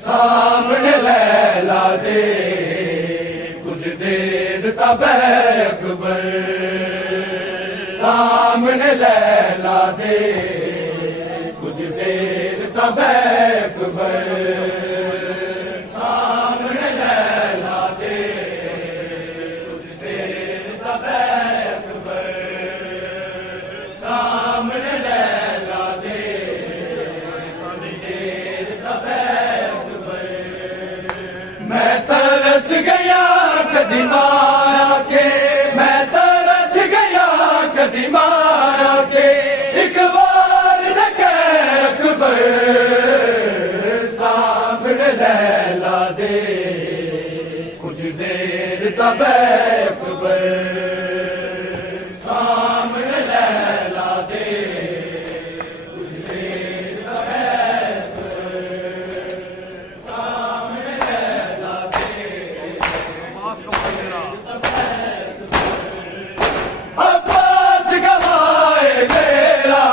सामने लैला दे कुछ देर तब अकबर, सामने लैला दे कुछ देर तब अकबर, सामने लैला दे कुछ देर तब अकबर, सामने लैला दे कुछ देर तब अकबर। मैं तरस गया कदी माया के, मैं तरस गया कदी माया के, एक बार देखे अकबर, सामने लैला दे कुछ देर तब अकबर, सामने लैला दे कुछ देर तब अकबर, सामने लैला दे अब्बास गवाए मेरा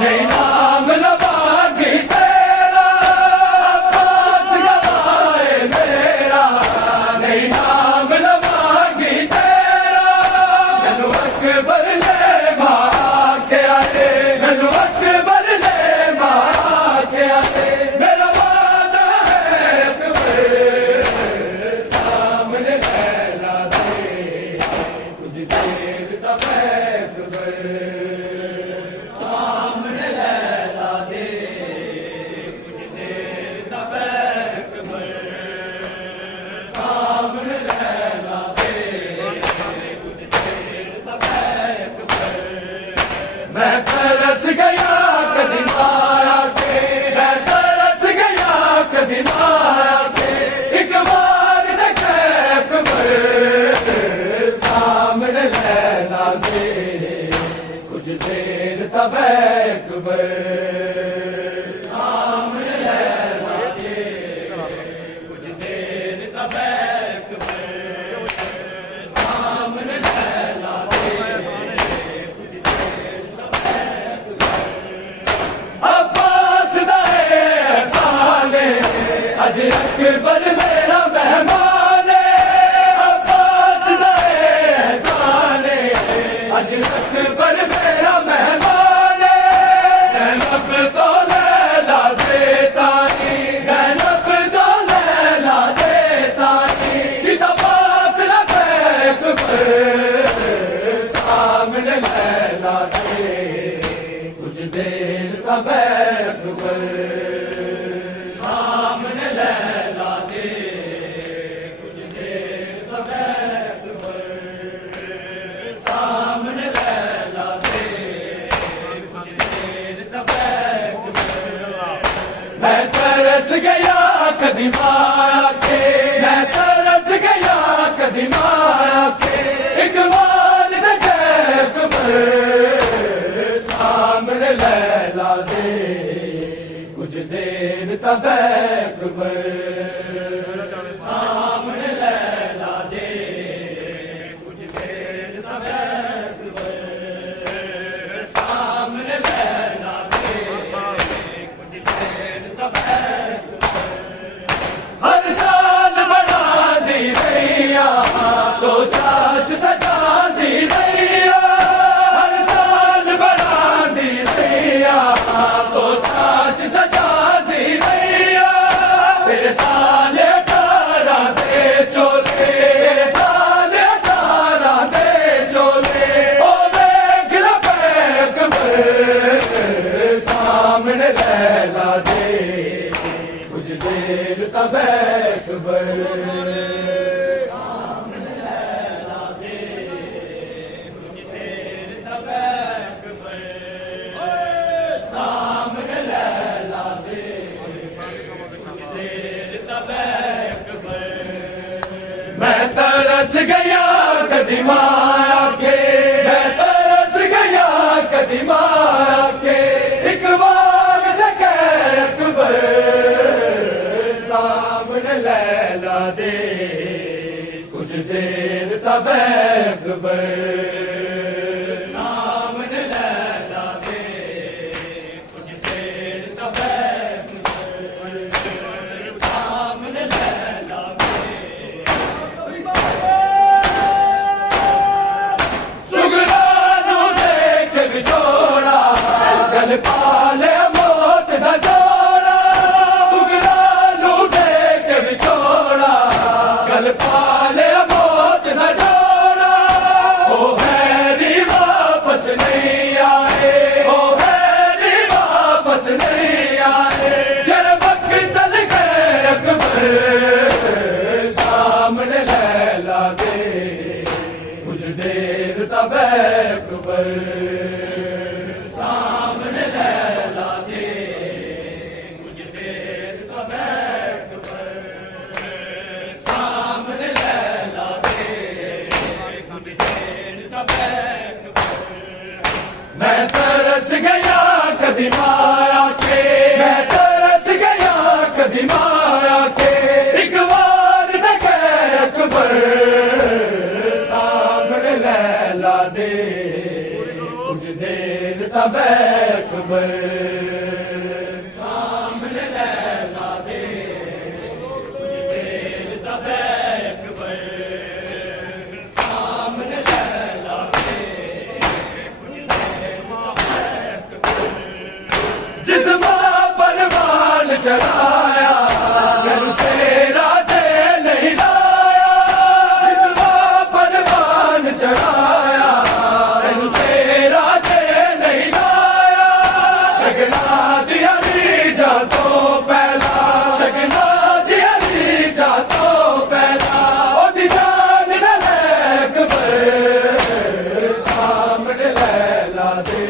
नहीं नाम लवागी तेरा, अब्बास गवाए मेरा नहीं नाम लवागी तेरा, मैनू अकबर ले मारा के आए, मैनू अकबर ले मारा के आए, मेरा वादा है अकबर, सामने लैला दे कुछ देर तब अकबर, सामने लैला दे कुछ देर तब अकबर, सामने लैला दे कुछ देर तब अकबर। मैं तरस गया कदी माया के, मैं तरस गया कदी माया के, एक बार देखे अकबर, सामने लैला दे कुछ देर तब अकबर, सामने लैला दे कुछ देर तब अकबर, सामने लैला दे कुछ देर तब अकबर। अब्बास दा एहसान अज अकबर मेरा मेहमान, अब्बास दा एहसान अज अकबर मेरा मेहमान, ज़ैनब तो लैला दे तारी, ज़ैनब तो लैला दे तारी, किदा फासला है अकबर, सामने लैला दे कुछ देर तब अकबर, सामने लैला दे कुछ देर तब अकबर, सामने लैला दे कुछ देर तब अकबर। मैं तरस गया कदी माया के, मैं तरस गया कदी माया के, एक बार देखे अकबर, सामने लैला दे कुछ देर तब अकबर, सामने लैला दे कुछ देर तब अकबर, सामने लैला दे कुछ देर तब अकबर। हर साल बना दी रैया सोचा च सजा दी रैया, हर साल बना दी रैया सोचा च सजा दी रैया, तेरे साले 18 दे चोले, तेरे साले 18 दे चोले, ओ देख ला अकबर, सामने लैला दे कुछ देर तब अकबर, सामने लैला दे कुछ देर तब अकबर, सामने लैला दे कुछ देर तब अकबर। मैं तरस गया कदी माया के, मैं तरस गया कदी माया के, एक बार देखे अकबर, सामने लैला दे कुछ देर तब अकबर, सामने लैला दे कुछ देर तब चढ़ाया मैनू सेरा ते नहीं लाया जिसवा परवान चढ़ाया मैनू सेरा ते नहीं लाया शगना दिया रीझां तो पहला शगना दिया रीझां तो पहला ओदी जान ना लैक बर सामने लैला दे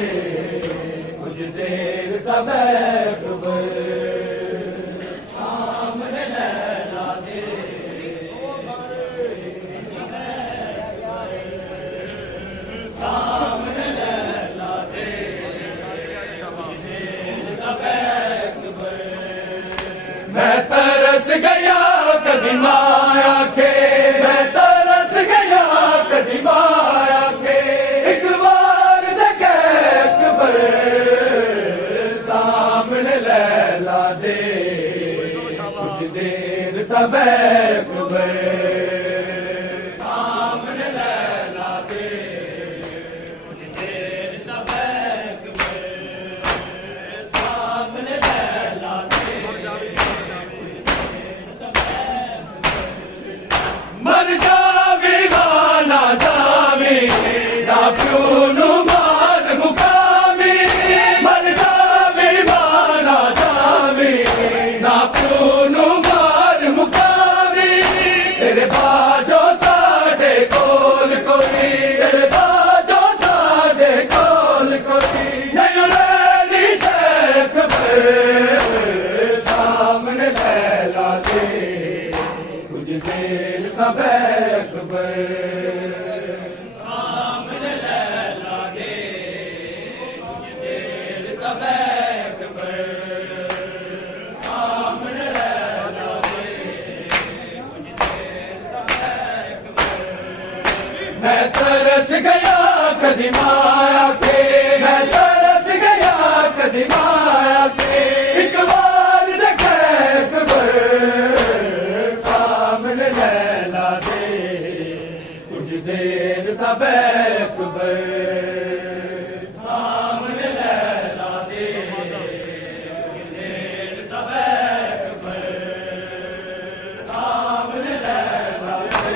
कुछ देर दा बैठ बर सामने लैला दे सामने लैला दे मैं तरस गया कदी माया के मैं तरस गया कदी माया के एक बार देखे अकबर सामने लैला दे कुछ देर तब अकबर सामने लैला दे कुछ देर तब अकबर सामने लैला दे मर जावे ना जावे ना प्यो नु मार मुकावे मर जावे ना जावे ना प्यो नु मार मुकावे तेरे बाजो साडे कोल कोई तेरे बाजो साडे कोल कोई नहीं रैनी शेख बर सामने लैला दे कुछ देर तब अकबर सामने लैला दे कुछ देर तब अकबर सामने लैला दे कुछ देर तब अकबर मैं तरस गया कदी माया के मैं तरस गया कदी माया के एक बार देखे अकबर सामने लैला दे कुछ देर तब अकबर सामने लैला दे कुछ देर तब अकबर सामने लैला दे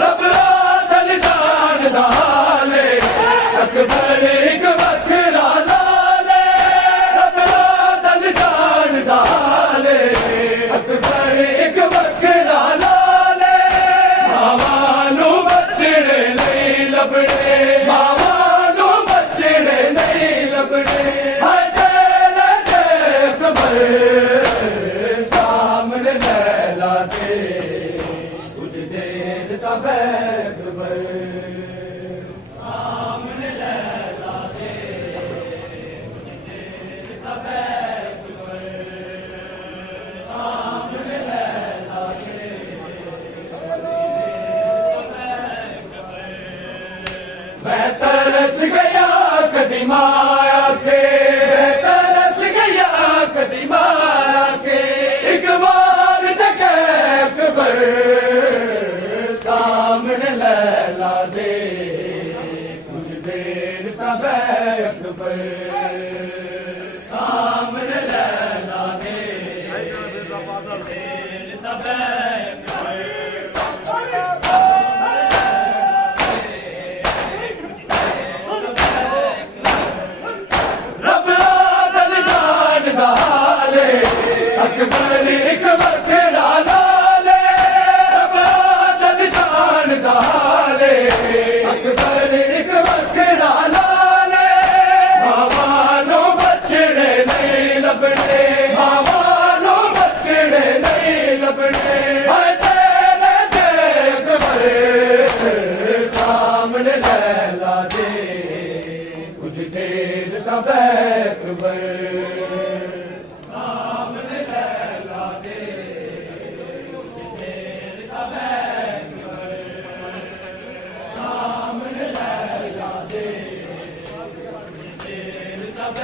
रब आदल जान दाले अकबर एक बखरा लाले रब आदल जान दाले अकबर एक बखरा लाले मावा नू बचड़े नहीं लभड़े मावा नू बचड़े नहीं लभड़े हाय तेरे ते अकबर सामने लैला दे कुछ देर तब अकबर सामने लैला दे कुछ देर तब अकबर सामने लैला दे मैं तरस गया कदी माया के मैं तरस गया कदी माया के एक बार देखे अकबर सामने लैला दे कुछ देर तब अकबर सामने लैला दे कुछ देर तब रब आदल जान दाले अकबर एक बखरा लाले रब आदल जान दाले अकबर एक बखरा लाले मावा नो बचड़े नहीं लभड़े मावा नो बचड़े नहीं लभड़े हाय तेरे ते अकबर सामने लैला दे कुछ देर तब अकबर सामने लैला दे कुछ देर तब अकबर सामने लैला दे कुछ देर तब